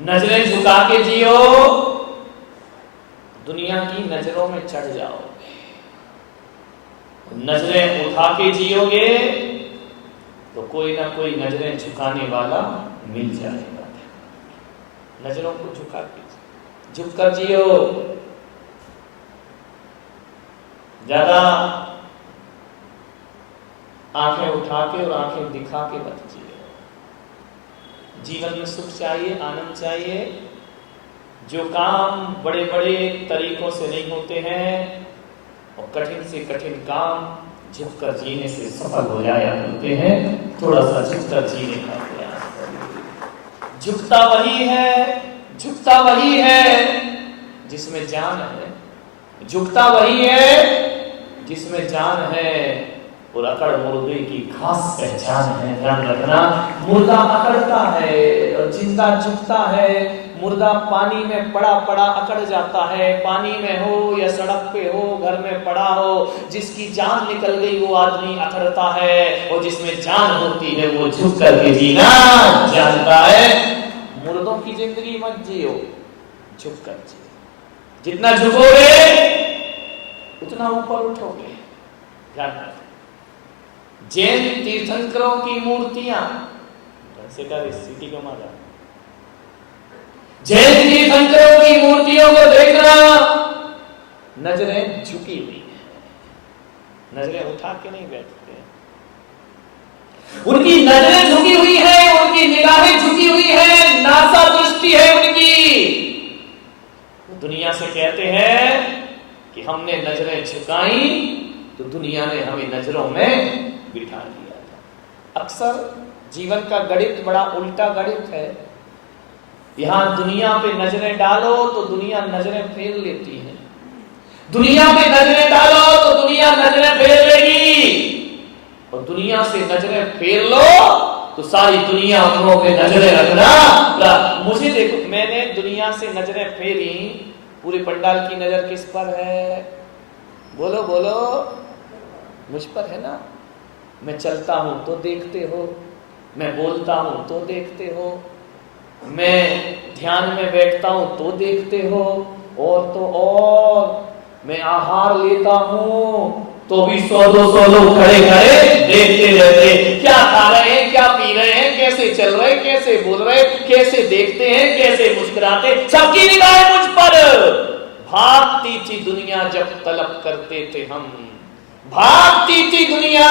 नजरें झुका के जियो, दुनिया की नजरों में चढ़ जाओगे। नजरें उठा के जियोगे तो कोई ना कोई नजरें झुकाने वाला मिल जाएगा। नजरों को झुका के झुक कर जियो, ज्यादा आंखें उठा के और आंखें दिखा के मत जियो। जीवन में सुख चाहिए, आनंद चाहिए। जो काम बड़े बड़े तरीकों से नहीं होते हैं और कठिन से कठिन काम झुककर जीने से सफल हो जाया करते हैं। थोड़ा सा झुककर जीने का प्रयास करिए। झुकता वही है जिसमें जान है, झुकता वही है जिसमें जान है। और अकड़ मुर्दे की खास पहचान है, ध्यान रखना। मुर्दा अकड़ता है और जिंदा झुकता है। मुर्दा पानी में पड़ा पड़ा अकड़ जाता है, पानी में हो या सड़क पे हो, घर में पड़ा हो। जिसकी जान निकल गई वो आदमी अकड़ता है, और जिसमें जान होती है वो झुक करके जीना जानता है। मुर्दों की जिंदगी मत जियो, झुक कर जियो। जितना झुकोगे उतना ऊपर उठोगे, ध्यान रखना। जैन तीर्थंकरों की मूर्तियां स्थिति को मारा, जैन तीर्थंकरों की मूर्तियों को देखना, नजरें झुकी हुई है, नजरें उठा के नहीं बैठते। उनकी नजरें झुकी हुई है, उनकी निगाहें झुकी हुई है, नासा दृष्टि है उनकी। दुनिया से कहते हैं कि हमने नजरें झुकाई तो दुनिया ने हमें नजरों में बिठा दिया था। अक्सर जीवन का गणित बड़ा उल्टा गणित है। यहां दुनिया पे नजरें डालो तो दुनिया नजरें फेर लेती है, दुनिया पे नजरें डालो तो दुनिया नजरें फेर लेगी, और दुनिया से नजरें फेर लो तो सारी दुनिया अपनों पे नजरें रखना। मुझे देखो, मैंने दुनिया से नजरें फेरी, पूरे पंडाल की नजर किस पर है? बोलो बोलो, मुझ पर है ना। मैं चलता हूं तो देखते हो, मैं बोलता हूं तो देखते हो, मैं ध्यान में बैठता हूं तो देखते हो, और तो और मैं आहार लेता हूं तो भी 100-200 लोग खड़े खड़े देखते रहते। क्या खा रहे हैं, क्या पी रहे हैं, कैसे चल रहे, कैसे बोल रहे, कैसे देखते हैं, कैसे मुस्कुराते, सबकी निगाहें मुझ पर। भागती थी दुनिया जब तलब करते थे हम, भागती थी दुनिया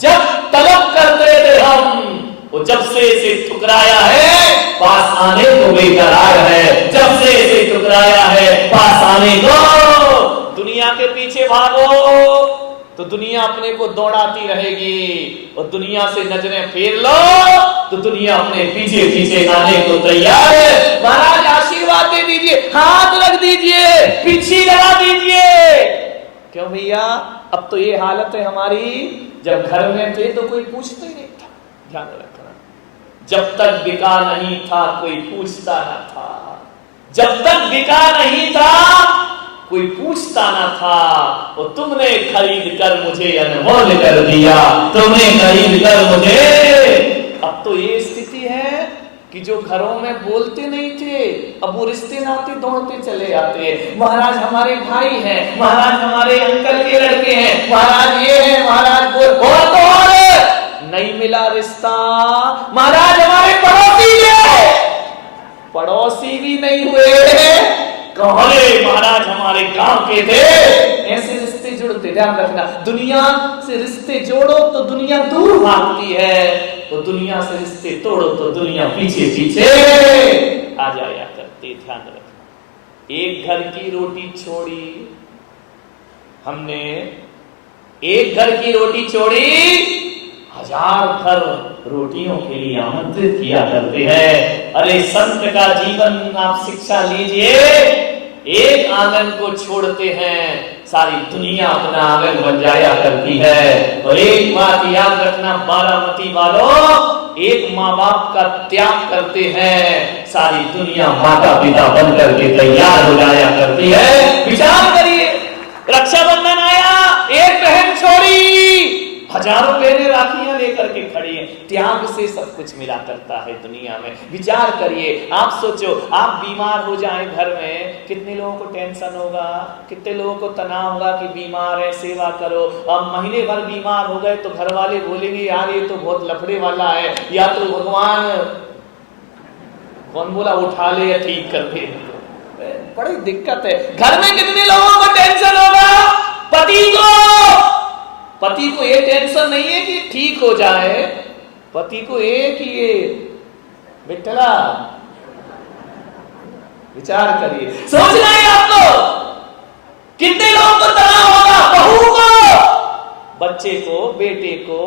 जब तलब करते थे हम। वो जब से इसे ठुकराया है पास आने को बेकरार है, जब से इसे ठुकराया है पास आने को। दुनिया के पीछे भागो तो दुनिया अपने को दौड़ाती रहेगी, और दुनिया से नजरें फेर लो तो दुनिया अपने पीछे पीछे आने को तैयार है। महाराज आशीर्वाद दे दीजिए, हाथ रख दीजिए, पीछे लगा दीजिए। क्यों भैया, अब तो ये हालत है हमारी। जब घर में थे तो कोई पूछता ही नहीं था, ध्यान रखना। जब तक बिका नहीं था कोई पूछता ना था, जब तक बिका नहीं था कोई पूछता ना था। और तुमने खरीद कर मुझे अनमोल कर दिया, तुमने खरीद कर मुझे। अब तो ये स्थिति है कि जो घरों में बोलते नहीं थे, अब वो रिश्ते नाते दौड़ते चले आते हैं। महाराज हमारे भाई हैं, महाराज हमारे अंकल के लड़के हैं, महाराज ये है, महाराज वो, और तो और नहीं मिला रिश्ता। महाराज हमारे पड़ोसी थे, पड़ोसी भी नहीं हुए। कौन महाराज हमारे गांव के थे। ऐसे रिश्ते जुड़ते, ध्यान रखना। दुनिया से रिश्ते जोड़ो तो दुनिया दूर भागती है, तो दुनिया से रिश्ते तोड़ो तो दुनिया पीछे पीछे आ जाया करती। ध्यान रखना। एक घर की रोटी छोड़ी हमने, एक घर की रोटी छोड़ी, 1000 घर रोटियों के लिए आमंत्रित किया करते हैं। अरे संत का जीवन आप शिक्षा लीजिए। एक आंगन को छोड़ते हैं, सारी दुनिया अपना आंगन बन जाया करती है। और एक बात याद रखना बारामती वालों, एक माँ बाप का त्याग करते हैं, सारी दुनिया माता पिता बन करके तैयार हो जाया करती है। विचार करिए, रक्षाबंधन आया, एक बहन छोड़ी, हजारों बहनें राखियां लेकर के खड़ी हैं। त्याग से सब कुछ मिला करता है दुनिया में। विचार करिए, आप सोचो, आप बीमार हो जाएं घर में, कितने लोगों को टेंशन होगा, कितने लोगों को तनाव होगा कि बीमार है, सेवा करो। अब महीने भर बीमार हो गए तो घर वाले बोलेंगे यार ये तो बहुत लफड़े वाला है, या तो भगवान कौन बोला उठा ले या ठीक कर दे। बड़ी दिक्कत है। घर में कितने लोगों को टेंशन होगा? पति को ये टेंशन नहीं है कि ठीक हो जाए, पति को एक ही ये बेटला। विचार करिए, सोचना है आपको कितने लोगों को तनाव होगा? बहू को, बच्चे को, बेटे को,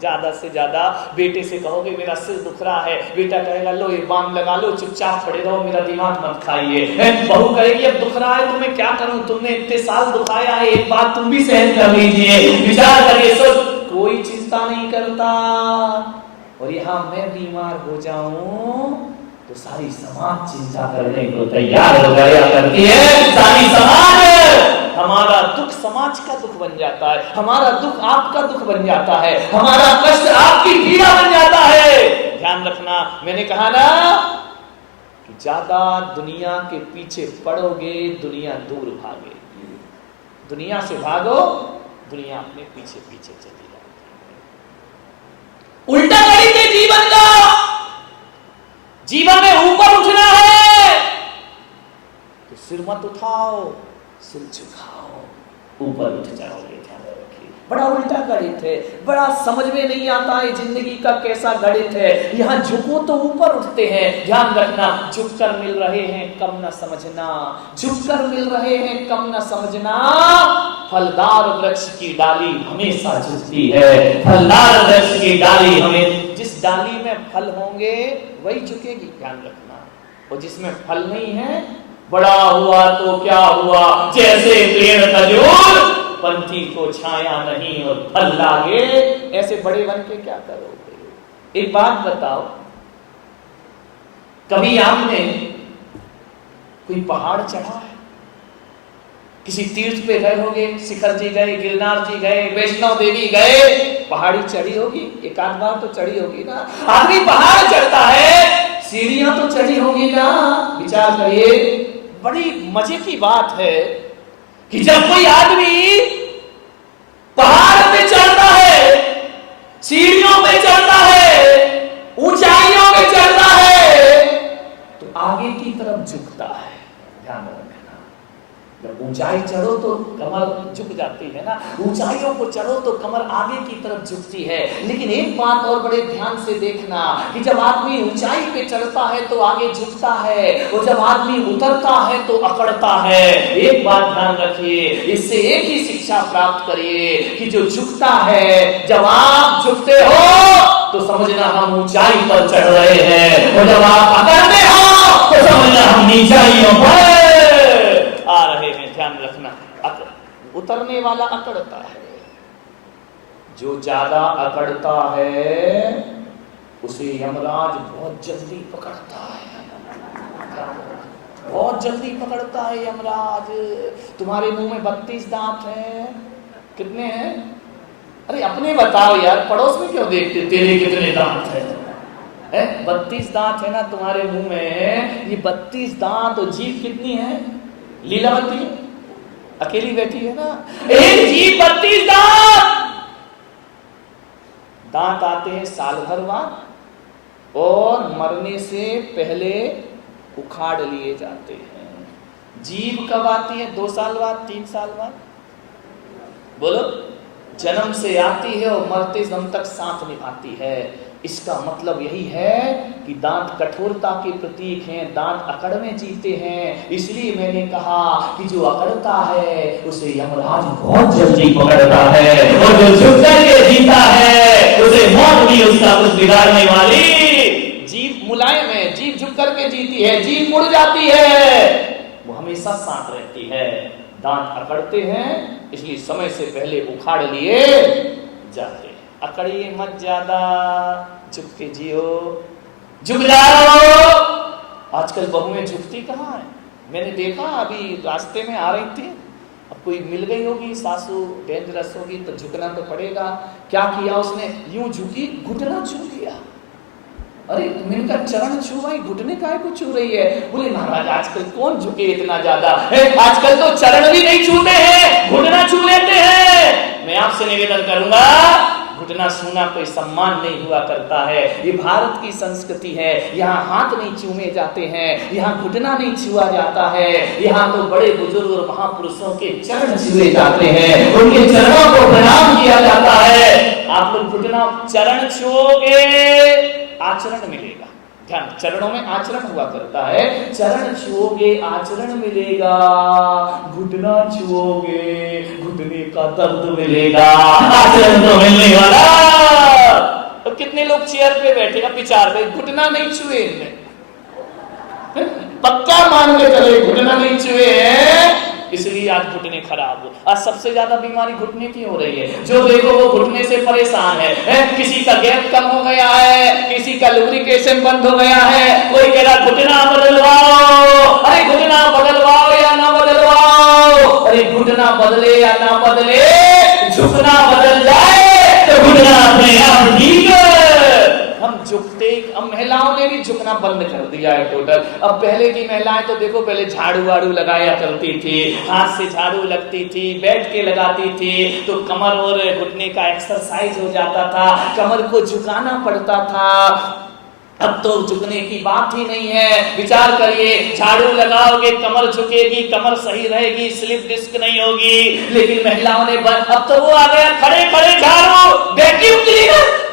ज्यादा से ज्यादा बेटे से कहोगे मेरा सिर दुख रहा है, बेटा कहेगा लो ये बाम लगा लो, चुपचाप खड़े रहो, मेरा दिमाग मत खाइए। बहू कहेगी अब दुख रहा है तो मैं क्या करूं, तुमने इतने साल दुखाया है, एक बात तुम भी सहन कर लीजिए। विचार करिए, कोई चिंता नहीं करता। और यहां मैं बीमार हो जाऊं तो सारी समाज चिंता करने को तैयार हो जाया करती है। सारी समाज, हमारा दुख समाज का दुख बन जाता है, हमारा दुख आपका दुख बन जाता है, हमारा कष्ट आपकी पीड़ा बन जाता है। ध्यान रखना, मैंने कहा ना कि ज्यादा दुनिया के पीछे पड़ोगे दुनिया दूर भागेगी। दुनिया से भागो, दुनिया अपने पीछे पीछे चली जाती है। उल्टा गणित है जीवन का। जीवन में ऊपर उठना है तो सिर मत उठाओ, सिर झुकाओ, ऊपर उठ जाओगे। ध्यान रखिए, बड़ा उल्टा गणित है, बड़ा समझ में नहीं आता है जिंदगी का कैसा गणित है। यहाँ झुको तो ऊपर उठते हैं। ध्यान रखना, झुककर मिल रहे हैं कम न समझना, झुककर मिल रहे हैं कम न समझना। फलदार वृक्ष की डाली हमेशा झुकती है, फलदार वृक्ष की डाली हमें, जिस डाली में फल होंगे वही झुकेगी। ध्यान रखना, और जिसमें फल नहीं है, बड़ा हुआ तो क्या हुआ, जैसे पेड़ खजूर, पंछी को छाया नहीं और फल लागे, ऐसे बड़े बन के क्या करोगे? एक बात बताओ, कभी आपने कोई पहाड़ चढ़ा है? किसी तीर्थ पे गए होगे, शिखर जी गए, गिरनार जी गए, वैष्णो देवी गए, पहाड़ी चढ़ी होगी, एक आध बार तो चढ़ी होगी ना। आदमी पहाड़ चढ़ता है, सीढ़ियां तो चढ़ी होगी ना। विचार करिए, बड़ी मजे की बात है कि जब कोई आदमी पहाड़ पे चढ़ता है, सीढ़ियों पे चढ़ता है, ऊंचाइयों पे चढ़ता है, तो आगे की तरफ झुकता है। ध्यान रखना, जब ऊंचाई चढ़ो तो कमर झुक जाती है ना, ऊंचाइयों को चढ़ो तो कमर आगे की तरफ झुकती है। लेकिन एक बात और बड़े ध्यान से देखना कि जब आदमी ऊंचाई पे चढ़ता है तो आगे झुकता है, और जब आदमी उतरता है तो अकड़ता है। एक बात ध्यान रखिए, इससे एक ही शिक्षा प्राप्त करिए कि जो झुकता है, जब आप झुकते हो तो समझना हम ऊंचाई पर चढ़ रहे हैं, और जब आप अकड़ते हो तो समझना हम नीचाइयों पर आ रहे हैं। ध्यान रखना, उतरने वाला अकड़ता है, जो ज्यादा अकड़ता है उसे यमराज बहुत जल्दी पकड़ता है, बहुत जल्दी पकड़ता है यमराज। तुम्हारे मुंह में 32 दांत हैं, कितने हैं? अरे अपने बताओ यार, पड़ोस में क्यों देखते, तेरे कितने दांत हैं? 32 दांत है ना तुम्हारे मुंह में, ये 32 दांत, और जीभ कितनी है? लीलावती अकेली बैठी है ना, एक जीभ 32 दांत आते हैं साल भर बाद, और मरने से पहले उखाड़ लिए जाते हैं। जीभ कब आती है? 2 साल बाद, 3 साल बाद? बोलो, जन्म से आती है और मरते दम तक साथ निभाती है। इसका मतलब यही है कि दांत कठोरता के प्रतीक हैं, दांत अकड़ में जीते हैं। इसलिए मैंने कहा कि जो अकड़ता है उसे यमराज बहुत जल्दी पकड़ता है, और जो झुक करके जीता है उसे मौत भी उसका कुछ बिगाड़ने वाली। जीभ मुलायम है, जीभ झुक करके जीती है, जीभ मुड़ जाती है, वो हमेशा साथ रहती है। दांत अकड़ते हैं, इसलिए समय से पहले उखाड़ लिए जाते। अकड़िए मत ज्यादा, झुक के जियो, झुक जाओ। आजकल बहुएं झुकती कहाँ है? मैंने देखा, अभी रास्ते में आ रही थी, अब कोई मिल गई होगी सासू डेंजरस होगी तो झुकना तो पड़ेगा। क्या किया उसने, यूं झुकी, घुटना छू लिया। अरे तुम इनका चरण छू भाई, घुटने काहे को छू रही है? बोले महाराज आजकल कौन झुके इतना ज्यादा, आजकल तो चरण भी नहीं छूते हैं, घुटना छू लेते हैं। मैं आपसे निवेदन करूंगा, घुटना छूना कोई सम्मान नहीं हुआ करता है। ये भारत की संस्कृति है, यहाँ हाथ नहीं चूमे जाते हैं, यहाँ घुटना नहीं छुआ जाता है, यहाँ तो बड़े बुजुर्ग और महापुरुषों के चरण छुए जाते हैं, उनके चरणों को प्रणाम किया जाता है। आप लोग घुटना चरण छुओगे आचरण मिलेगा। ध्यान, चरणों में आचरण हुआ करता है, चरण छुओगे आचरण मिलेगा, घुटना छुओगे घुटने का दर्द मिलेगा, आचरण तो मिलने वाला। तो कितने लोग चेयर पे बैठे, अब विचार पे घुटना नहीं छुए, पक्का मान के चले घुटना नहीं छुए हैं, इसलिए आज घुटने खराब हो। आज सबसे ज्यादा बीमारी घुटने की हो रही है, जो देखो वो घुटने से परेशान है। किसी का गैप कम हो गया है, किसी का लुब्रिकेशन बंद हो गया है, कोई कह रहा घुटना बदलवाओ। अरे घुटना बदलवाओ या ना बदलवाओ, अरे घुटना बदले या ना बदले, झुकना बदल जाए तो घुटना अपने आप ठीक है। हम झुकते, अब महिलाओं ने भी झुकना बंद कर दिया है टोटल। अब पहले की महिलाएं तो देखो पहले झाड़ू वाड़ू लगाया करती थी, हाथ से झाड़ू लगती थी, बैठ के लगाती थी, तो कमर और घुटने का एक्सरसाइज हो जाता था, कमर को झुकाना पड़ता था। अब तो झुकने की बात ही नहीं है। विचार करिए, झाड़ू लगाओगे कमर झुकेगी, कमर सही रहेगी, स्लिप डिस्क नहीं होगी। लेकिन महिलाओं ने अब तो वो आ गया, खड़े खड़े झाड़ू, वैक्यूम क्लीनर।